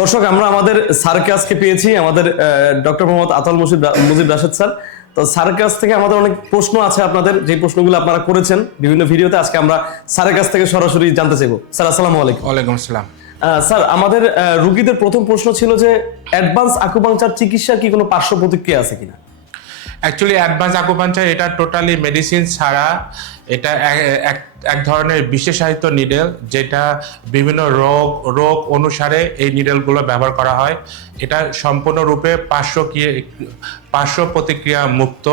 দর্শক, আমরা আমাদের স্যারকে আজকে পেয়েছি, আমাদের ডক্টর মোহাম্মদ আতাল মুজিব রাশেদ স্যার। তো স্যারের কাছ থেকে আমাদের অনেক প্রশ্ন আছে, আপনাদের যে প্রশ্নগুলো আপনারা করেছেন বিভিন্ন ভিডিওতে, আজকে আমরা স্যারের কাছ থেকে সরাসরি জানতে চাইবো। স্যার, আসসালামু আলাইকুম। ওয়ালাইকুম আসসালাম। স্যার, আমাদের রোগীদের প্রথম প্রশ্ন ছিল যে অ্যাডভান্স আকুপাংচার চিকিৎসার কি কোনো পার্শ্ব প্রতিক্রিয়া আছে কিনা? অ্যাকচুয়ালি অ্যাডভান্স আকুপাঞ্চার এটা টোটালি মেডিসিন ছাড়া, এটা এক ধরনের বিশেষায়িত নিডেল, যেটা বিভিন্ন রোগ অনুসারে এই নিডেলগুলো ব্যবহার করা হয়। এটা সম্পূর্ণরূপে পার্শ্ব প্রতিক্রিয়া মুক্ত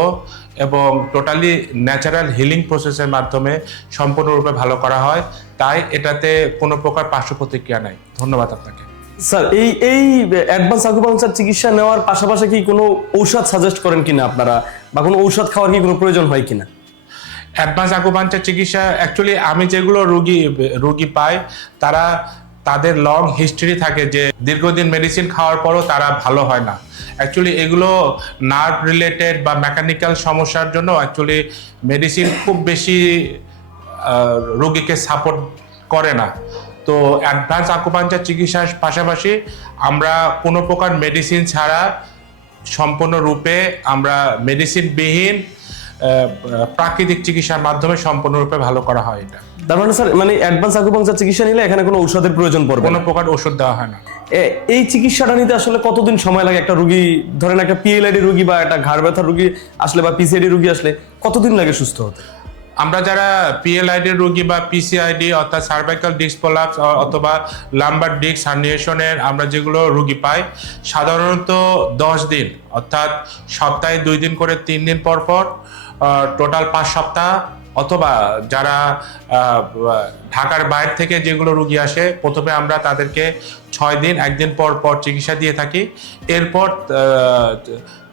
এবং টোটালি ন্যাচারাল হিলিং প্রসেসের মাধ্যমে সম্পূর্ণরূপে ভালো করা হয়, তাই এটাতে কোনো প্রকার পার্শ্ব প্রতিক্রিয়া নাই। ধন্যবাদ আপনাকে। স্যার, এই অ্যাডভান্স আকুপাংচার চিকিৎসা নেওয়ার পাশাপাশি কি কোনো ঔষধ সাজেস্ট করেন কিনা আপনারা, বা কোনো ঔষধ খাওয়ার কি কোনো প্রয়োজন হয় কিনা? অ্যাডভান্স আকুপাঞ্চার চিকিৎসা অ্যাকচুয়ালি আমি যেগুলো রুগী পাই, তাদের লং হিস্ট্রি থাকে যে দীর্ঘদিন মেডিসিন খাওয়ার পরও তারা ভালো হয় না। অ্যাকচুয়ালি এগুলো নার্ভ রিলেটেড বা মেকানিক্যাল সমস্যার জন্য অ্যাকচুয়ালি মেডিসিন খুব বেশি রোগীকে সাপোর্ট করে না। তো অ্যাডভান্স আকুপাঞ্চার চিকিৎসার পাশাপাশি আমরা কোনো প্রকার মেডিসিন ছাড়া সম্পূর্ণরূপে আমরা মেডিসিনবিহীন প্রাকৃতিক চিকিৎসার মাধ্যমে সম্পূর্ণরূপে ভালো করা হয়। এটা তার মানে স্যার, মানে অ্যাডভান্স আকুপাংচার চিকিৎসা নিলে এখানে কোনো ঔষধের প্রয়োজন পড়বে না? কোনো প্রকার ওষুধ দেওয়া হয় না। এই চিকিৎসাটা নিতে আসলে কতদিন সময় লাগে? একটা রোগী, ধরেন একটা পিএলআইডি রোগী বা একটা ঘাড় ব্যথার রোগী আসলে বা পিসিআইডি রোগী আসলে কতদিন লাগে সুস্থ হতে? আমরা যারা পিএলআইডি রোগী বা পিসিআইডি অর্থাৎ সার্ভাইকাল ডিস্ক প্রলাপস অথবা লাম্বার ডিস্ক হার্নিয়েশনের আমরা যেগুলো রোগী পাই, সাধারণত 10 দিন অর্থাৎ সপ্তাহে 2 দিন করে 3 দিন পর পর, টোটাল 5 সপ্তাহ, অথবা যারা ঢাকার বাইরে থেকে যেগুলো রোগী আসে, প্রথমে আমরা তাদেরকে 6 দিন 1 দিন পর পর চিকিৎসা দিয়ে থাকি।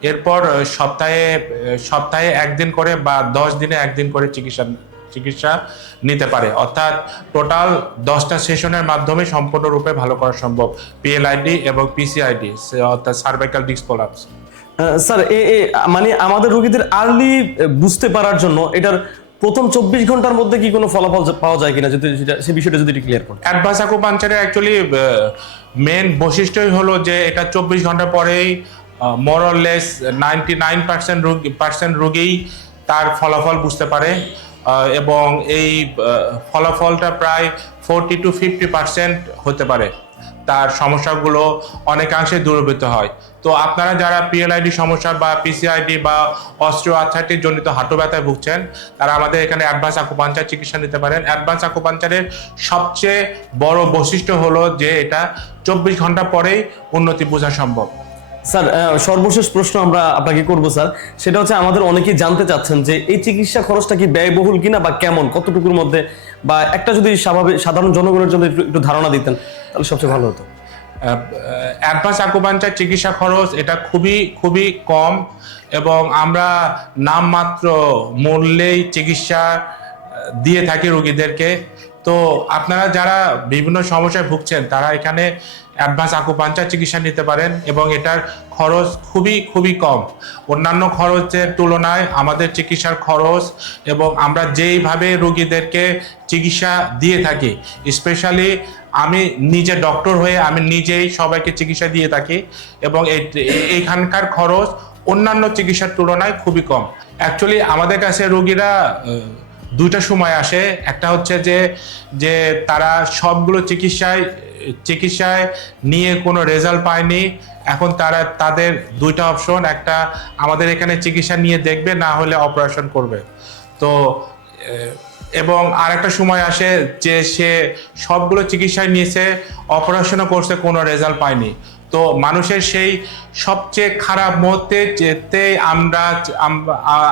এরপর সপ্তাহে 1 দিন করে বা 10 দিনে 1 দিন করে চিকিৎসা নিতে পারে, অর্থাৎ টোটাল 10টা সেশনের মাধ্যমে সম্পূর্ণরূপে ভালো করা সম্ভব পিএলআইডি এবং পিসিআইডি অর্থাৎ সার্ভাইকাল ডিস্ক প্রলাপস। স্যার, মানে আমাদের রোগীদের আর্লি বুঝতে পারার জন্য এটার প্রথম 24 ঘন্টার মধ্যে কি কোনো ফলাফল পাওয়া যায় কিনা, যদি সেই বিষয়টা যদি ক্লিয়ার করেন। অ্যাডভান্স আকুপাঞ্চারের অ্যাকচুয়ালি মেন বৈশিষ্ট্যই হলো যে এটা 24 ঘন্টা পরেই মোরলেস 99% রোগী তার ফলাফল বুঝতে পারে, এবং এই ফলাফলটা প্রায় 40 to 50% হতে পারে। তার সমস্যাগুলো অনেকাংশে দূরীভূত হয়। তো আপনারা যারা পিএলআইডি সমস্যা বা পিসিআইডি বা অস্টিওআর্থ্রাইটিস জনিত হাঁটু ব্যথায় ভুগছেন, তারা আমাদের এখানে অ্যাডভান্স আকুপাঞ্চার চিকিৎসা নিতে পারেন। অ্যাডভান্স আকুপাঞ্চারের সবচেয়ে বড় বৈশিষ্ট্য হলো যে এটা 24 ঘন্টা পরেই উন্নতি বোঝা সম্ভব। স্যার, সর্বশেষ প্রশ্ন আমরা আপনাকে করব স্যার, সেটা হচ্ছে আমাদের অনেকেই জানতে চাচ্ছেন যে এই চিকিৎসা খরচটা কি ব্যয়বহুল কিনা, বা কেমন, কতটুকুর মধ্যে, বা একটা যদি সাধারণ জনগণের জন্য একটু ধারণা দিতেন তাহলে সবচেয়ে ভালো হতো। অ্যাডভান্স আকুপাঞ্চার চিকিৎসা খরচ এটা খুবই কম, এবং আমরা নামমাত্র মূল্যেই চিকিৎসা দিয়ে থাকি রোগীদেরকে। তো আপনারা যারা বিভিন্ন সমস্যায় ভুগছেন, তারা এখানে অ্যাডভান্স আকুপাঞ্চার চিকিৎসা নিতে পারেন, এবং এটার খরচ খুবই কম। অন্যান্য খরচের তুলনায় আমাদের চিকিৎসার খরচ, এবং আমরা যেইভাবে রোগীদেরকে চিকিৎসা দিয়ে থাকি, স্পেশালি আমি নিজে ডক্টর হয়ে আমি নিজেই সবাইকে চিকিৎসা দিয়ে থাকি, এবং এইখানকার খরচ অন্যান্য চিকিৎসার তুলনায় খুবই কম। অ্যাকচুয়ালি আমাদের কাছে রোগীরা 2টা সময় আসে। একটা হচ্ছে যে তারা সবগুলো চিকিৎসায় নিয়ে কোনো রেজাল্ট পায়নি, এখন তাদের 2টা অপশন, একটা আমাদের এখানে চিকিৎসা নিয়ে দেখবে, না হলে অপারেশন করবে। তো এবং আরেকটা সময় আসে যে সে সবগুলো চিকিৎসায় নিয়েছে, অপারেশনও করছে, কোনো রেজাল্ট পায়নি। তো মানুষের সেই সবচেয়ে খারাপ মুহূর্তে যেতে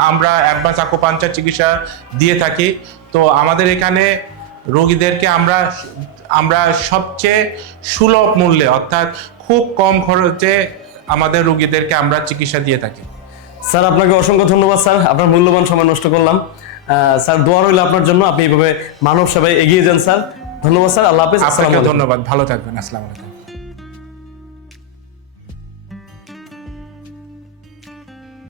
আমরা অ্যাডভান্স আকুপাঞ্চার চিকিৎসা দিয়ে থাকি। তো আমাদের এখানে রোগীদেরকে আমরা সবচেয়ে সুলভ মূল্যে, অর্থাৎ খুব কম খরচে আমাদের রোগীদেরকে আমরা চিকিৎসা দিয়ে থাকি। স্যার, আপনাকে অসংখ্য ধন্যবাদ স্যার, আপনার মূল্যবান সময় নষ্ট করলাম। স্যার, দোয়া রইল আপনার জন্য, আপনি এইভাবে মানব সেবায় এগিয়ে যান স্যার। ধন্যবাদ স্যার, আল্লাহ হাফেজ। আপনাকে ধন্যবাদ, ভালো থাকবেন, আসসালামু আলাইকুম।